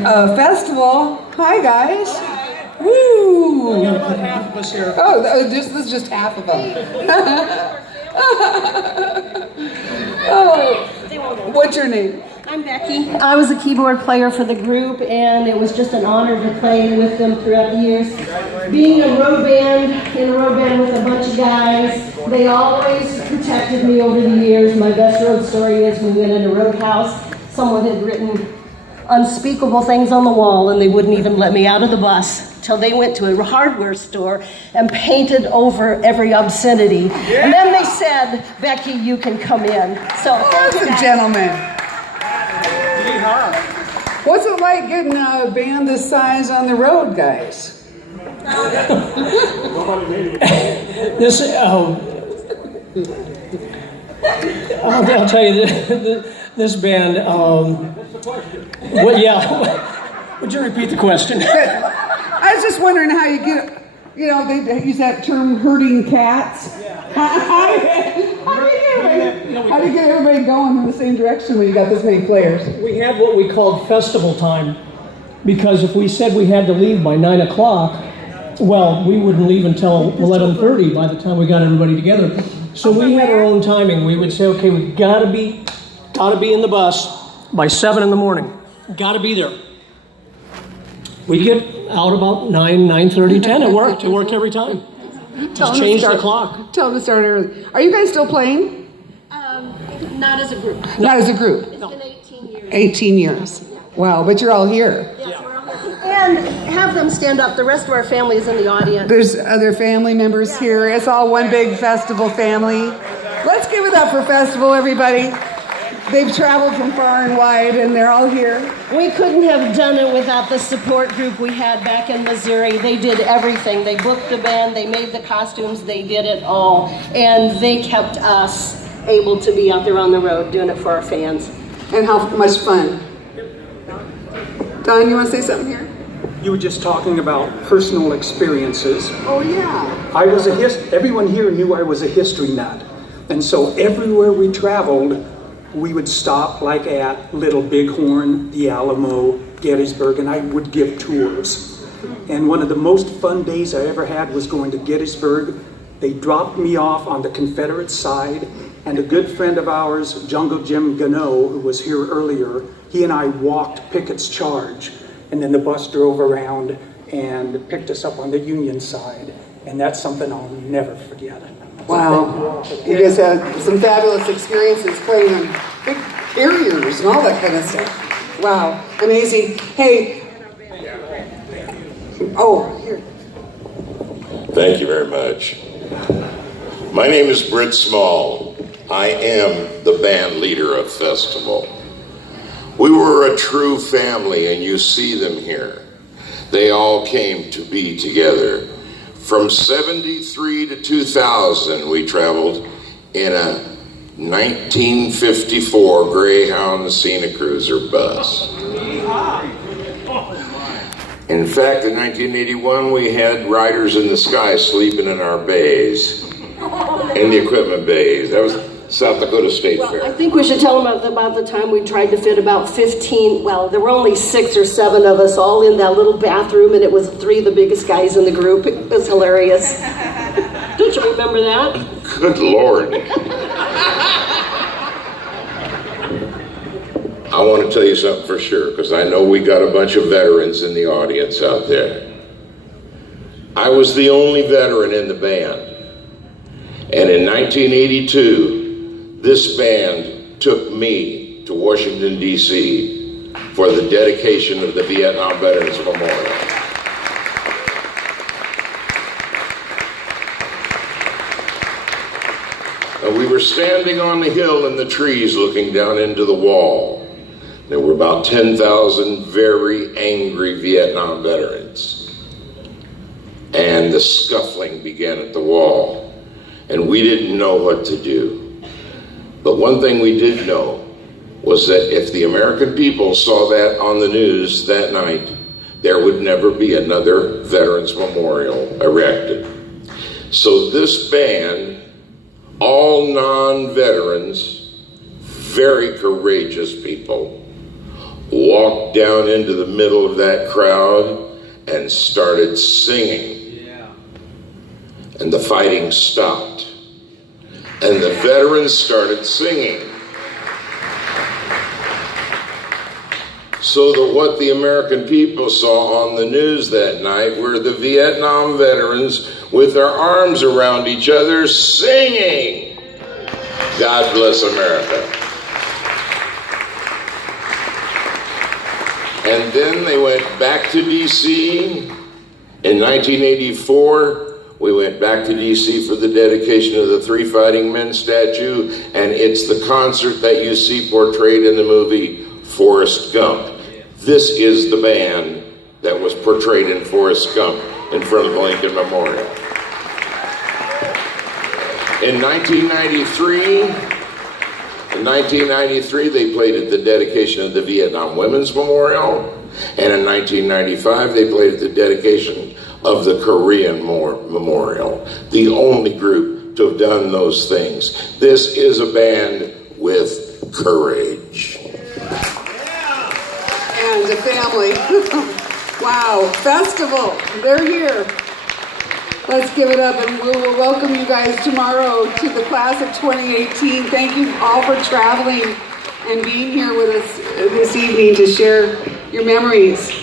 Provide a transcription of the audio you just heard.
Festival. Hi, guys. Woo! We got about half of us here. Oh, this is just half of them. Oh, what's your name? I'm Becky. I was a keyboard player for the group, and it was just an honor to play with them throughout the years. Being in a road band with a bunch of guys, they always protected me over the years. My best road story is we went in a roadhouse. Someone had written unspeakable things on the wall, and they wouldn't even let me out of the bus till they went to a hardware store and painted over every obscenity. Yeah. And then they said, "Becky, you can come in." So that's a gentleman. Yeehaw. What's it like getting a band this size on the road, guys? I'll tell you, this band, would you repeat the question? I was just wondering how you get, they use that term, herding cats. How do you get everybody going in the same direction when you got this many players? We had what we called festival time, because if we said we had to leave by 9 o'clock, well, we wouldn't leave until 11:30 by the time we got everybody together. So we had our own timing. We would say, okay, we gotta be in the bus by 7 in the morning. Gotta be there. We'd get out about 9:30, 10. It worked every time. Just change the clock. Tell them to start early. Are you guys still playing? Not as a group. Not as a group. It's been 18 years. 18 years. Wow, but you're all here. Yes, we're all here. And have them stand up. The rest of our family is in the audience. There's other family members here. It's all one big festival family. Let's give it up for Festival, everybody. They've traveled from far and wide, and they're all here. We couldn't have done it without the support group we had back in Missouri. They did everything. They booked the band, they made the costumes, they did it all. And they kept us able to be out there on the road doing it for our fans. And how much fun. Don, you want to say something here? You were just talking about personal experiences. Oh, yeah. Everyone here knew I was a history nut. And so everywhere we traveled, we would stop like at Little Bighorn, the Alamo, Gettysburg, and I would give tours. And one of the most fun days I ever had was going to Gettysburg. They dropped me off on the Confederate side, and a good friend of ours, Jungle Jim Gano, who was here earlier, he and I walked Pickett's Charge. And then the bus drove around and picked us up on the Union side. And that's something I'll never forget. Wow. You guys had some fabulous experiences playing on big carriers and all that kind of stuff. Wow. Amazing. Hey. Oh, here. Thank you very much. My name is Britt Small. I am the band leader of Festival. We were a true family, and you see them here. They all came to be together. From 73 to 2000, we traveled in a 1954 Greyhound Scenic Cruiser bus. In fact, in 1981, we had riders in the sky sleeping in our bays, in the equipment bays. That was South Dakota State Fair. I think we should tell them about the time we tried to fit about 15, well, there were only 6 or 7 of us all in that little bathroom, and it was 3 of the biggest guys in the group. It was hilarious. Don't you remember that? Good Lord. I want to tell you something for sure, because I know we got a bunch of veterans in the audience out there. I was the only veteran in the band. And in 1982, this band took me to Washington, D.C. for the dedication of the Vietnam Veterans Memorial. And we were standing on the hill in the trees looking down into the wall. There were about 10,000 very angry Vietnam veterans. And the scuffling began at the wall. And we didn't know what to do. But one thing we did know was that if the American people saw that on the news that night, there would never be another Veterans Memorial erected. So this band, all non-veterans, very courageous people, walked down into the middle of that crowd and started singing. And the fighting stopped. And the veterans started singing. So that what the American people saw on the news that night were the Vietnam veterans with their arms around each other singing. God bless America. And then they went back to D.C. In 1984, we went back to D.C. for the dedication of the Three Fighting Men statue, and it's the concert that you see portrayed in the movie Forrest Gump. This is the band that was portrayed in Forrest Gump in front of the Lincoln Memorial. In 1993, they played at the dedication of the Vietnam Women's Memorial, and in 1995, they played at the dedication of the Korean Memorial, the only group to have done those things. This is a band with courage. And a family. Wow, festival, they're here. Let's give it up, and we will welcome you guys tomorrow to the class of 2018. Thank you all for traveling and being here with us this evening to share your memories.